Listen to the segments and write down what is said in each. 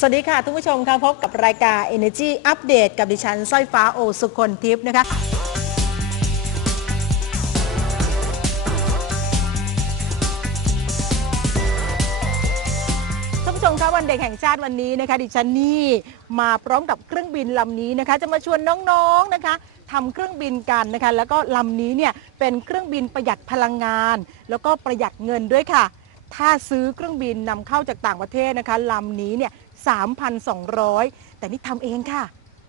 สวัสดีค่ะทุกผู้ชมค่ะพบกับรายการ Energy Update กับดิฉันสร้อยฟ้าโอสุคนทิพย์นะคะ ท่านผู้ชมคะวันเด็กแห่งชาติวันนี้นะคะ ดิฉันนี่มาพร้อมกับเครื่องบินลำนี้นะคะ จะมาชวนน้องๆนะคะทำเครื่องบินกันนะคะ แล้วก็ลำนี้เนี่ยเป็นเครื่องบินประหยัดพลังงาน แล้วก็ประหยัดเงินด้วยค่ะ ถ้าซื้อเครื่องบินนำเข้าจากต่างประเทศนะคะลำนี้เนี่ย 3,200 แต่นี่ทำเองค่ะ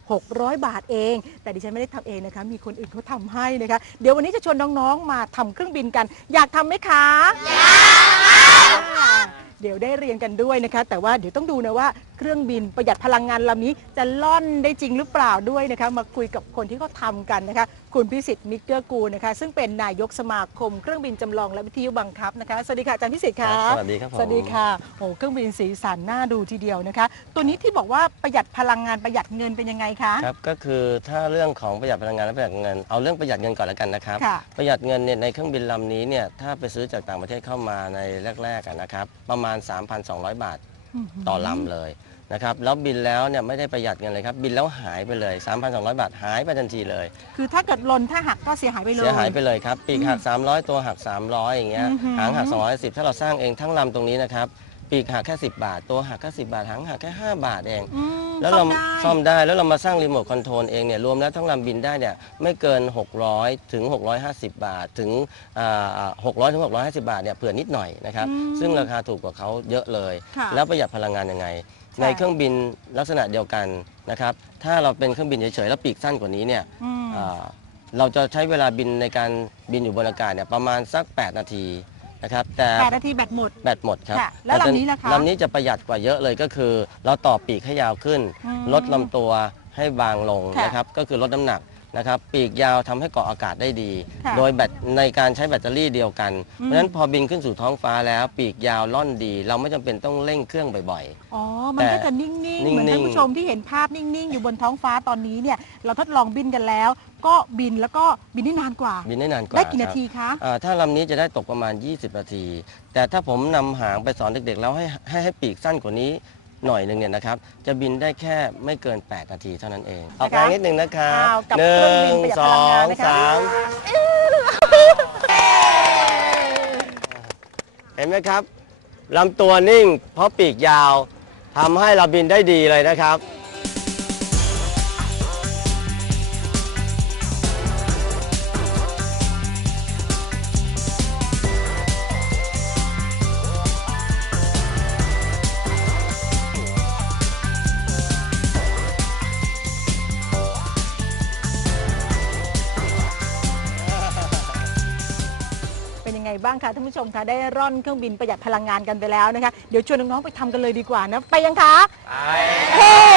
600 บาทเอง แต่ดิฉันไม่ได้ทำเองนะคะ มีคนอื่นเขาทำให้นะคะ เดี๋ยววันนี้จะชวนน้องๆ มาทำเครื่องบินกัน อยากทำไหมคะ อยาก เดี๋ยวได้เรียนกันด้วยนะคะ แต่ว่าเดี๋ยวต้องดูนะว่า เครื่องบินประหยัดพลังงานลำนี้จะล่อนได้จริงหรือเปล่าด้วยนะคะมาคุยกับคนที่เขาทำกันนะคะคุณพิสิทธิ์มิกเกอร์กูลนะคะซึ่งเป็นนายกสมาคมเครื่องบินจำลองและวิทยุบังคับนะคะสวัสดีค่ะอาจารย์พิสิทธิ์ค่ะครับสวัสดีครับผม สวัสดีค่ะโอ้เครื่องบินสีสันน่าดูทีเดียวนะคะ ตัวนี้ที่บอกว่าประหยัดพลังงานประหยัดเงินเป็นยังไงคะ ครับก็คือถ้าเรื่องของประหยัดพลังงานและประหยัดเงินเอาเรื่องประหยัดเงินก่อนแล้วกันนะครับ ค่ะ ประหยัดเงินเนี่ยในเครื่องบินลำนี้เนี่ยถ้าไปซื้อจากต่างประเทศเข้ามาในแรกๆอะนะครับประมาณ 3,200 บาท ต่อลำเลยนะครับแล้วบินแล้วเนี่ยไม่ได้ประหยัดเงินเลยครับบินแล้วหายไปเลย 3,200 บาทหายไปทันทีเลย คือถ้าเกิดหล่นถ้าหักก็เสียหายไปเลยเสียหายไปเลยครับปีกหัก 300 ตัวหัก 300 อย่างเงี้ยอือหือหางหัก 210 ถ้าเราสร้างเองทั้งลำตรงนี้นะครับ ปีกหักแค่ 10 บาท ตัวหักแค่10บาทหางหักแค่ 5 บาทเอง อืมแล้วซ่เราอมได้ซ่อมได้แล้วเรามาสร้างรีโมทคอนโทรลเองเนี่ยรวมแล้วทั้งลำบินได้เนี่ยไม่เกิน 600 ถึง 650 บาทถึงอ่า600 ถึง 650 บาทเนี่ยเผื่อนิดหน่อยนะครับอืมซึ่งราคาถูกกว่าเขาเยอะเลย ค่ะ แล้วประหยัดพลังงานยังไง ใช่ ในเครื่องบินลักษณะเดียวกันนะครับถ้าเราเป็นเครื่องบินเฉยๆแล้วปีกสั้นกว่านี้เนี่ยอืม อ่าเราจะใช้เวลาบินในการบินอยู่บนอากาศเนี่ยประมาณสัก 8 นาที นะครับแต่แปดนาทีแบตหมด แบตหมดครับค่ะแล้วต่ลำนี้ล่ะคะลำนี้จะประหยัดกว่าเยอะเลยก็คือ เราต่อปีกให้ยาวขึ้น อืมลดลำตัวให้บางลงค่ะนะครับก็คือลดน้ำหนัก นะครับปีกยาวทำให้เกาะอากาศได้ดีค่ะโดยแบตในการใช้แบตเตอรี่เดียวกันอืมเพราะฉะนั้นพอบินขึ้นสู่ท้องฟ้าแล้ว ปีกยาวล่อนดี เราไม่จำเป็นต้องเร่งเครื่องบ่อยอ๋อ มันก็แต่จะนิ่งนิ่ๆงๆ เหมือนท่านผู้ชมที่เห็นภาพนิ่งๆ อยู่บนท้องฟ้าตอนนี้เนี่ยเราทดลองบินกันแล้ว ก็บินแล้วก็บินได้นานกว่าๆบินได้นานกว่า ได้กี่นาครับทีคะอ่าถ้าลำนี้จะได้ตกประมาณ 20 นาที แต่ถ้าผมนำหางไปสอนเด็กๆแล้วให้ให้ให้ปีกสั้นกว่านี้ หน่อยหนึ่งเนี่ยนะครับ จะบินได้แค่ไม่เกิน 8 นาทีเท่านั้นเอง ออกแรงนิดนึงนะครับอ้าวกับหนึ่เครื่องบินงประหยัดสพอลังงานงนะคะ สามเห็นไหมครับลำตัวนิ่งเพราะปีกยาวทำให้เราบินได้ดีเลยนะครับ ไงบ้างคะท่านผู้ชมคะได้ร่อนเครื่องบินประหยัดพลังงานกันไปแล้วนะคะ เดี๋ยวชวนน้องๆไปทำกันเลยดีกว่านะ ไปยังคะเฮ้ไปเลย